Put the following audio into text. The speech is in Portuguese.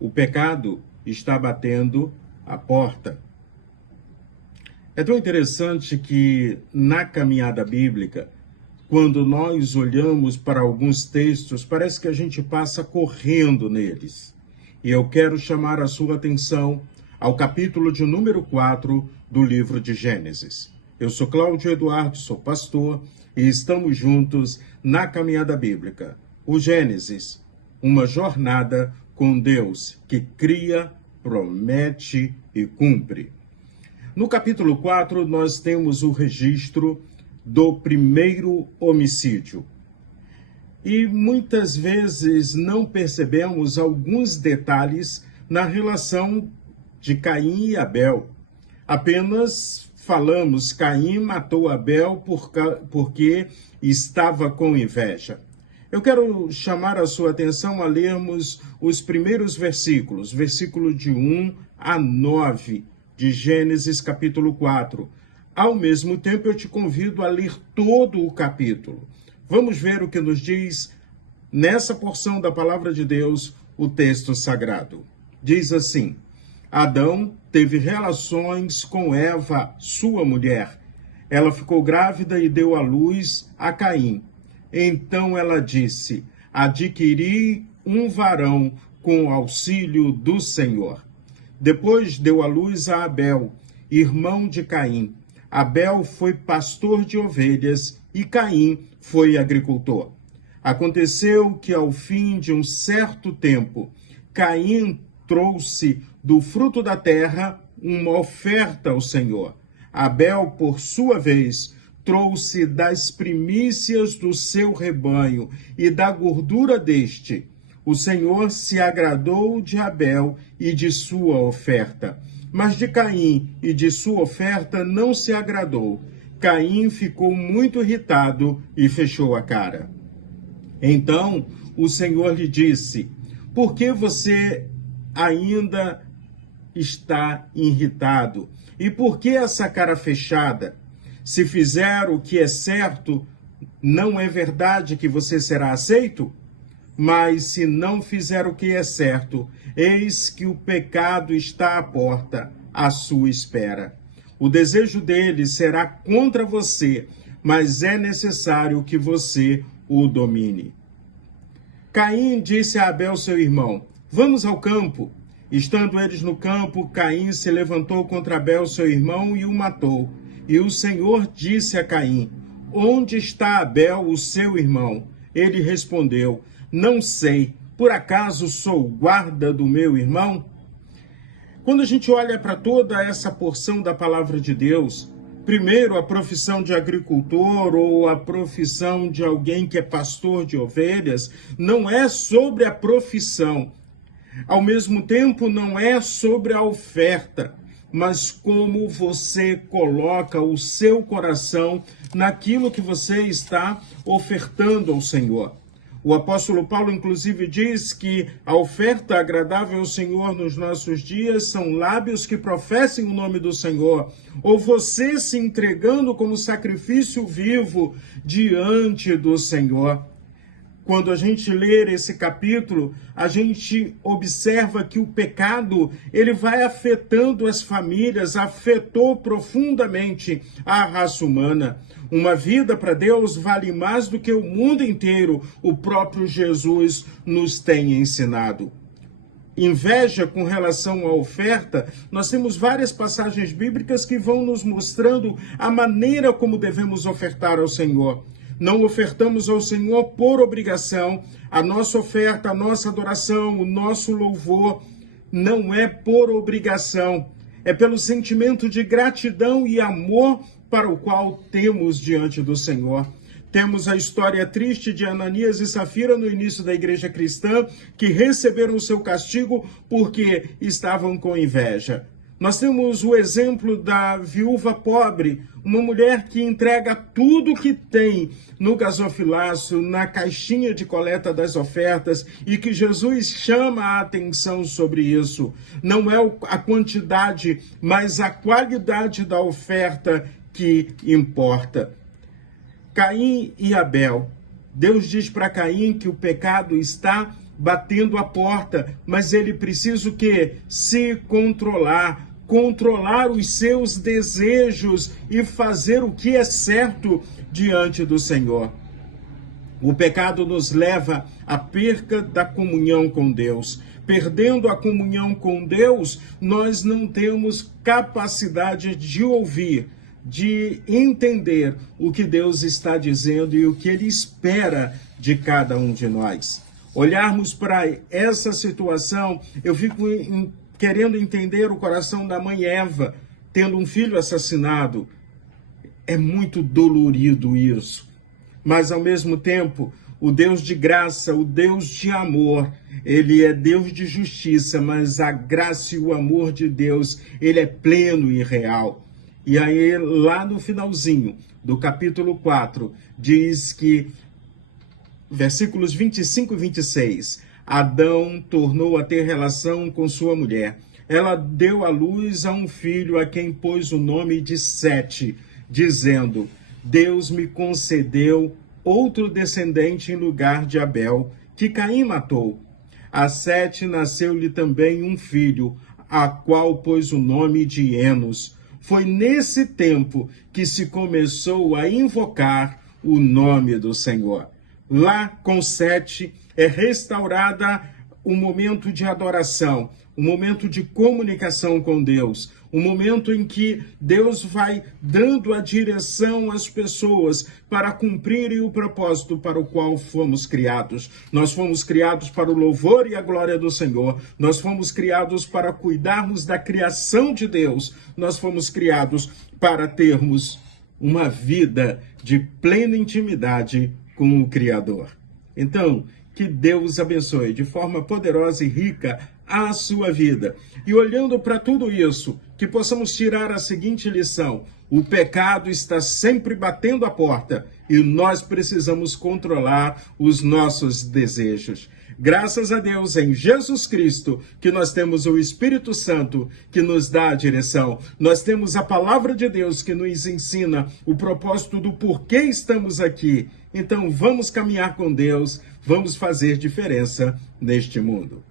O pecado está batendo a porta. É tão interessante que na caminhada bíblica, quando nós olhamos para alguns textos, parece que a gente passa correndo neles. E eu quero chamar a sua atenção ao capítulo de número 4 do livro de Gênesis. Eu sou Cláudio Eduardo, sou pastor e estamos juntos na caminhada bíblica. O Gênesis, uma jornada com Deus que cria, promete e cumpre. No capítulo 4, nós temos o registro do primeiro homicídio. E muitas vezes não percebemos alguns detalhes na relação de Caim e Abel. Apenas falamos, Caim matou Abel porque estava com inveja. Eu quero chamar a sua atenção a lermos os primeiros versículos, versículo de 1 a 9 de Gênesis capítulo 4. Ao mesmo tempo, eu te convido a ler todo o capítulo. Vamos ver o que nos diz nessa porção da palavra de Deus, o texto sagrado. Diz assim: Adão teve relações com Eva, sua mulher. Ela ficou grávida e deu à luz a Caim. Então ela disse: adquiri um varão com o auxílio do Senhor. Depois deu à luz a Abel, irmão de Caim. Abel foi pastor de ovelhas e Caim foi agricultor. Aconteceu que ao fim de um certo tempo, Caim trouxe do fruto da terra uma oferta ao Senhor. Abel, por sua vez, trouxe das primícias do seu rebanho e da gordura deste. O Senhor se agradou de Abel e de sua oferta, mas de Caim e de sua oferta não se agradou. Caim ficou muito irritado e fechou a cara. Então o Senhor lhe disse: por que você ainda está irritado? E por que essa cara fechada? Se fizer o que é certo, não é verdade que você será aceito? Mas se não fizer o que é certo, eis que o pecado está à porta, à sua espera. O desejo dele será contra você, mas é necessário que você o domine. Caim disse a Abel, seu irmão: vamos ao campo. Estando eles no campo, Caim se levantou contra Abel, seu irmão, e o matou. E o Senhor disse a Caim: onde está Abel, o seu irmão? Ele respondeu: não sei, por acaso sou guarda do meu irmão? Quando a gente olha para toda essa porção da palavra de Deus, primeiro a profissão de agricultor ou a profissão de alguém que é pastor de ovelhas, não é sobre a profissão. Ao mesmo tempo, não é sobre a oferta, mas como você coloca o seu coração naquilo que você está ofertando ao Senhor. O apóstolo Paulo, inclusive, diz que a oferta agradável ao Senhor nos nossos dias são lábios que professem o nome do Senhor, ou você se entregando como sacrifício vivo diante do Senhor. Quando a gente lê esse capítulo, a gente observa que o pecado, ele vai afetando as famílias, afetou profundamente a raça humana. Uma vida para Deus vale mais do que o mundo inteiro, o próprio Jesus nos tem ensinado. Inveja com relação à oferta, nós temos várias passagens bíblicas que vão nos mostrando a maneira como devemos ofertar ao Senhor. Não ofertamos ao Senhor por obrigação. A nossa oferta, a nossa adoração, o nosso louvor não é por obrigação. É pelo sentimento de gratidão e amor para o qual temos diante do Senhor. Temos a história triste de Ananias e Safira no início da igreja cristã, que receberam o seu castigo porque estavam com inveja. Nós temos o exemplo da viúva pobre, uma mulher que entrega tudo que tem no gasofilaço, na caixinha de coleta das ofertas, e que Jesus chama a atenção sobre isso. Não é a quantidade, mas a qualidade da oferta que importa. Caim e Abel. Deus diz para Caim que o pecado está batendo a porta, mas ele precisa o quê? Se controlar, controlar os seus desejos e fazer o que é certo diante do Senhor. O pecado nos leva à perca da comunhão com Deus. Perdendo a comunhão com Deus, nós não temos capacidade de ouvir, de entender o que Deus está dizendo e o que Ele espera de cada um de nós. Olharmos para essa situação, eu fico querendo entender o coração da mãe Eva, tendo um filho assassinado. É muito dolorido isso. Mas, ao mesmo tempo, o Deus de graça, o Deus de amor, ele é Deus de justiça, mas a graça e o amor de Deus, ele é pleno e real. E aí, lá no finalzinho do capítulo 4, diz que, versículos 25 e 26, Adão tornou a ter relação com sua mulher. Ela deu à luz a um filho a quem pôs o nome de Sete, dizendo: Deus me concedeu outro descendente em lugar de Abel, que Caim matou. A Sete nasceu-lhe também um filho, a qual pôs o nome de Enos. Foi nesse tempo que se começou a invocar o nome do Senhor. Lá com Sete é restaurada um momento de adoração, um momento de comunicação com Deus, um momento em que Deus vai dando a direção às pessoas para cumprirem o propósito para o qual fomos criados. Nós fomos criados para o louvor e a glória do Senhor. Nós fomos criados para cuidarmos da criação de Deus. Nós fomos criados para termos uma vida de plena intimidade com o Criador. Então, que Deus abençoe de forma poderosa e rica a sua vida. E olhando para tudo isso, que possamos tirar a seguinte lição: o pecado está sempre batendo a porta e nós precisamos controlar os nossos desejos. Graças a Deus, em Jesus Cristo, que nós temos o Espírito Santo que nos dá a direção. Nós temos a palavra de Deus que nos ensina o propósito do porquê estamos aqui. Então vamos caminhar com Deus, vamos fazer diferença neste mundo.